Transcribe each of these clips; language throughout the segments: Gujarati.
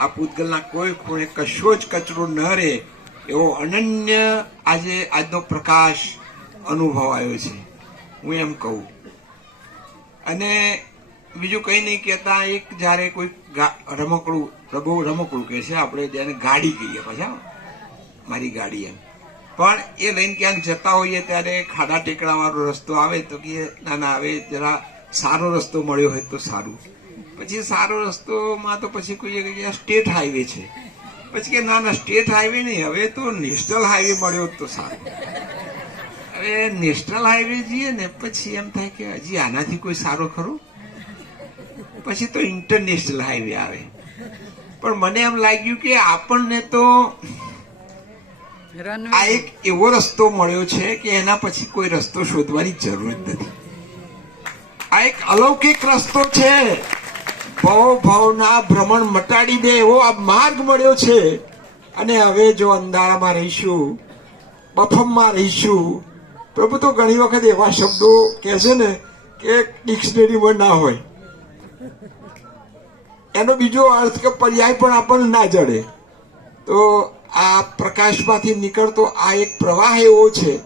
આ પૂતગલના કોઈ ખૂણે કશો જ કચરો ન રહે એવો અનન્ય આજે આજનો પ્રકાશ અનુભવાયો છે. હું એમ કહું. અને બીજું કંઈ નહીં કહેતા, એક જ્યારે કોઈ રમકડું, પ્રભુ રમકડું કહે છે, આપણે જેને ગાડી કહીએ પાછા મારી ગાડી એમ. પણ એ લઈને ક્યાંક જતા હોઈએ ત્યારે ખાડા ટેકડાવાળો રસ્તો આવે તો કે, ના ના આવે જરા સારો રસ્તો મળ્યો હોય તો સારું. પછી સારો રસ્તોમાં તો પછી કોઈ કહે કે સ્ટેટ હાઈવે છે. પછી કે ના ના સ્ટેટ હાઈવે નહીં હવે તો નેશનલ હાઈવે મળ્યો તો સારો. હવે નેશનલ હાઈવે જઈએ ને પછી એમ થાય કે હજી આનાથી કોઈ સારો ખરો? પછી તો ઇન્ટરનેશનલ હાઈવે આવે. પણ મને એમ લાગ્યું કે આપણને તો આ એક એવો રસ્તો મળ્યો છે કે એના પછી કોઈ રસ્તો શોધવાની જરૂર જ નથી. આ એક અલૌકિક રસ્તો છે. ભવના ભ્રમણ મટાડી દે એવો આ માર્ગ મળ્યો છે. અને હવે જો અંધારામાં રહીશું, બફમમાં રહીશું, પ્રભુ તો ઘણી વખત એવા શબ્દો કહે છે ને કે ડિક્શનરીમાં ના હોય. એનો બીજો અર્થ કે પર્યાય પણ આપણને ના જડે. તો આ પ્રકાશમાંથી નીકળતો આ એક પ્રવાહ એવો છે.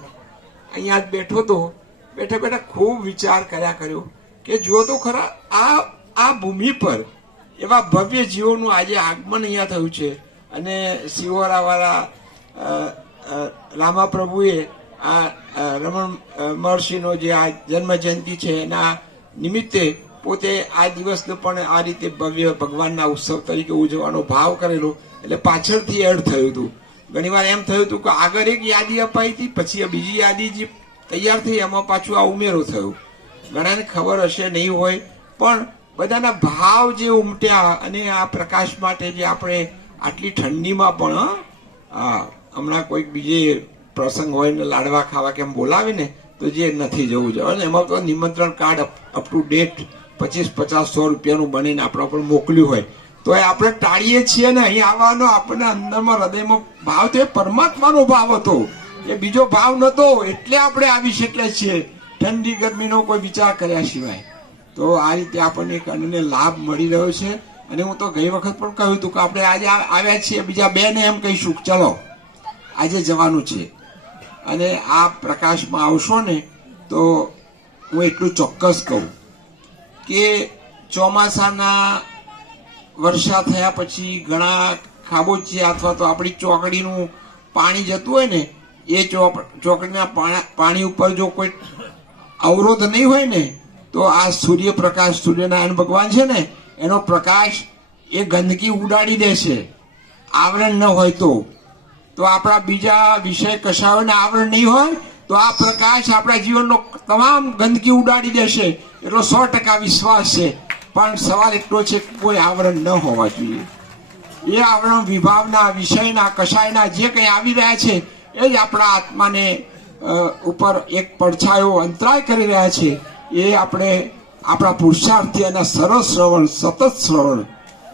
અહીંયા બેઠો તો બેઠા બેઠા ખૂબ વિચાર કર્યા કર્યો કે જુઓ તો ખરા આ આ ભૂમિ પર એવા ભવ્ય જીવોનું આજે આગમન અહીંયા થયું છે. અને શિવરાવાળા અ, અ, રામા પ્રભુએ આ રમણ મહર્ષિનો જે આ જન્મ જયંતિ છે એના નિમિત્તે પોતે આ દિવસનો પણ આ રીતે ભવ્ય ભગવાનના ઉત્સવ તરીકે ઉજવવાનો ભાવ કરેલો. એટલે પાછળથી એડ થયું હતું. ઘણીવાર એમ થયું હતું કે આગળ એક યાદી અપાઈ હતી પછી બીજી યાદી જે તૈયાર થઈ એમાં પાછું આ ઉમેરો થયો. ઘણાને ખબર હશે નહીં હોય પણ બધાના ભાવ જે ઉમટ્યા અને આ પ્રકાશ માટે જે આપણે આટલી ઠંડીમાં પણ હમણાં કોઈક બીજે પ્રસંગ હોય ને લાડવા ખાવા કેમ બોલાવે ને તો જે નથી જવું જોઈએ અને એમાં તો નિમંત્રણ કાર્ડ અપ ટુ ડેટ પચીસ, પચાસ, સો રૂપિયાનું બનીને આપણા પર મોકલ્યું હોય. તો એ આપણે ટાળીએ છીએ ને, અહીં આવવાનો આપણને અંદરમાં હૃદયમાં ભાવ તો એ પરમાત્માનો ભાવ હતો. એ બીજો ભાવ નહોતો એટલે આપણે આવી શકીએ છીએ. ઠંડી ગરમીનો કોઈ વિચાર કર્યા સિવાય. તો આ રીતે આપણને એક અન્ય લાભ મળી રહ્યો છે. અને હું તો ગઈ વખત પણ કહ્યું હતું કે આપણે આજે આવ્યા છીએ, બીજા બે ને એમ કહીશું ચલો, આજે જવાનું છે. અને આ પ્રકાશમાં આવશો ને, તો હું એટલું ચોક્કસ કહું કે ચોમાસાના વર્ષા થયા પછી ઘણા ખાબોચિયા અથવા તો આપણી ચોકડીનું પાણી જતું હોય ને, એ ચોક ચોકડીના પાણી ઉપર જો કોઈ અવરોધ નહીં હોય ને તો આ સૂર્યપ્રકાશ સૂર્યનારાયણ ભગવાન છે ને, એનો પ્રકાશ એ ગંદકી ઉડાડી દેશે આવરણ ન હોય તો. તો આપણા બીજા વિષય કશા આવરણ નહીં હોય, તો આ પ્રકાશ આપણા જીવનનો તમામ ગંદકી ઉડાડી દેશે એટલો સો ટકા વિશ્વાસ છે. પણ સવાલ એટલો છે કોઈ આવરણ ન હોવા જોઈએ. એ આવરણ વિભાવના, વિષયના, કશાયના જે કંઈ આવી રહ્યા છે, એ જ આપણા આત્માને ઉપર એક પડછાયો અંતરાય કરી રહ્યા છે. એ આપણે આપણા પુરુષાર્થી અને સરસ શ્રવણ, સતત શ્રવણ,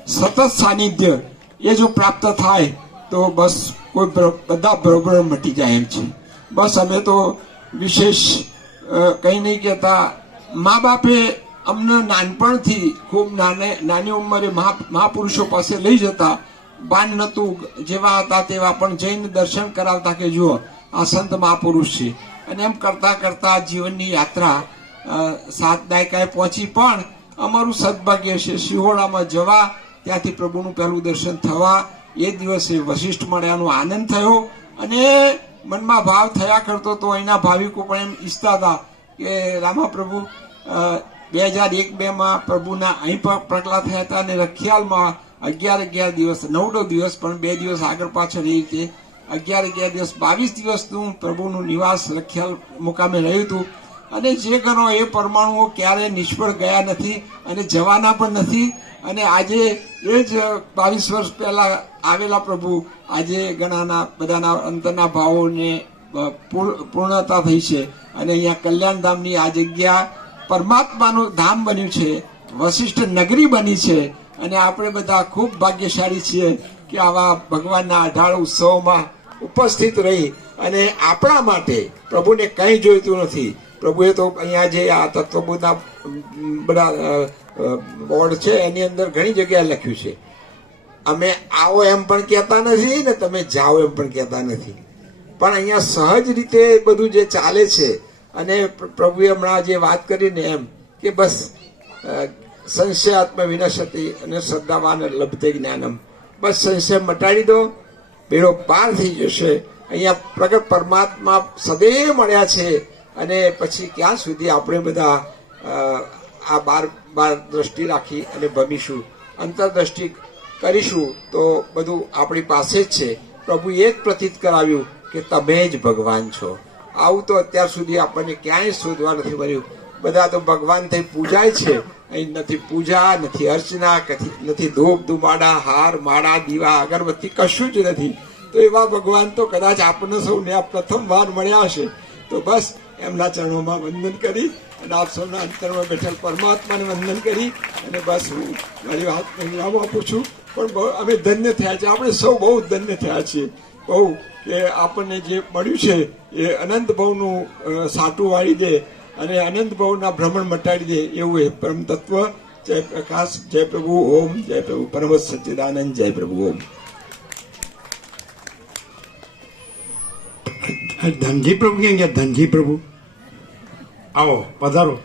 સતત સાનિધ્ય એ જો પ્રાપ્ત થાય તો બસ કોઈ બધા બરોબર મટી જાય એમ છે. બસ અમે તો વિશેષ કંઈ નહીં કહેતા મા બાપે અમને નાનપણથી ખૂબ નાને, નાની ઉંમરે મહા, મહાપુરુષો પાસે લઈ જતા, બાન નહોતું જેવા હતા તેવા પણ જઈને દર્શન કરાવતા કે જુઓ, આ સંત મહાપુરુષ છે. અને એમ કરતા કરતા જીવનની યાત્રા સાત દાયકાએ પહોંચી પણ અમારું સદભાગ્ય છે, શિહોળામાં જવા, ત્યાંથી પ્રભુનું પહેલું દર્શન થવા, એ દિવસે વશિષ્ઠ મળ્યાનો આનંદ થયો અને મનમાં ભાવ થયા કરતો તો અહીંના ભાવિકો પણ એમ ઈચ્છતા હતા કે રામા પ્રભુ બે હજાર એક બેમાં પ્રભુના અહીં પ્રગલા થયા હતા અને રખિયાલમાં અગિયાર અગિયાર દિવસ, નવડો દિવસ પણ બે દિવસ આગળ પાછળ એ રીતે અગિયાર અગિયાર દિવસ, બાવીસ દિવસનું પ્રભુનું નિવાસ રખિયાલ મુકામે રહ્યું હતું. અને જે ગણો એ પરમાણુઓ ક્યારેય નિષ્ફળ ગયા નથી અને જવાના પણ નથી. અને આજે એ જ બાવીસ વર્ષ પહેલા આવેલા પ્રભુ આજે ઘણાના બધાના અંતરના ભાવોને પૂર્ણતા થઈ છે. અને અહીંયા કલ્યાણધામની આ જગ્યા પરમાત્માનું ધામ બન્યું છે, વશિષ્ઠ નગરી બની છે. અને આપણે બધા ખૂબ ભાગ્યશાળી છીએ કે આવા ભગવાનના અઢાળ ઉત્સવોમાં ઉપસ્થિત રહી અને આપણા માટે પ્રભુને કંઈ જોઈતું નથી. પ્રભુએ તો અહીંયા જે આ તત્વબોધના બધા બોર્ડ છે, એની અંદર ઘણી જગ્યાએ લખ્યું છે. અમે આવો એમ પણ કહેતા નથી ને તમે જાઓ એમ પણ કહેતા નથી. પણ અહીંયા સહજ રીતે બધું જે ચાલે છે અને પ્રભુએ હમણાં જે વાત કરીને એમ કે બસ સંશયાત્મ વિનશતી અને શ્રદ્ધાવાન લભતે જ્ઞાનમ. બસ સંશય મટાડી દો. બેડો પાર થઈ જશે. અહીંયા પ્રગટ પરમાત્મા સદૈવ મળ્યા છે. અને પછી ક્યાં સુધી આપણે બધા આ બાર બાર દ્રષ્ટિ રાખી અને ભમીશું, અંતરદ્રષ્ટિ કરીશું, તો બધું આપણી પાસે જ છે. પ્રભુએ જ પ્રતીત કરાવ્યું કે તમે જ ભગવાન છો. આવું તો અત્યાર સુધી આપણને ક્યાંય શોધવા નથી મળ્યું. બધા તો ભગવાન થઈ પૂજાય છે. અહીં નથી પૂજા, નથી અર્ચના નથી ધૂપ, ધુમાડા, હાર, માળા, દીવા, અગરબત્તી, કશું જ નથી. તો એવા ભગવાન તો કદાચ આપણને સૌને આ પ્રથમ વાર મળ્યા હશે. તો બસ એમના ચરણોમાં વંદન કરી અને આપ સૌના અંતરમાં બેઠેલ પરમાત્માને વંદન કરી અને બસ હું મારી વાત વિરામ આપું છું. પણ બહુ અમે ધન્ય થયા છે આપણે સૌ બહુ ધન્ય થયા છીએ. બહુ કે આપણને જે મળ્યું છે એ અનંત ભવનું સાટું વાળી દે અને અનંત ભવના ભ્રમણ મટાડી દે એવું એ પરમ તત્વ. જય પ્રકાશ, જય પ્રભુ, ઓમ, જય પ્રભુ પરમ સચ્ચિદાનંદ, જય પ્રભુ, ઓમ. ધનજી પ્રભુ ક્યાં ગયા ધનજી પ્રભુ? આવો પધારો.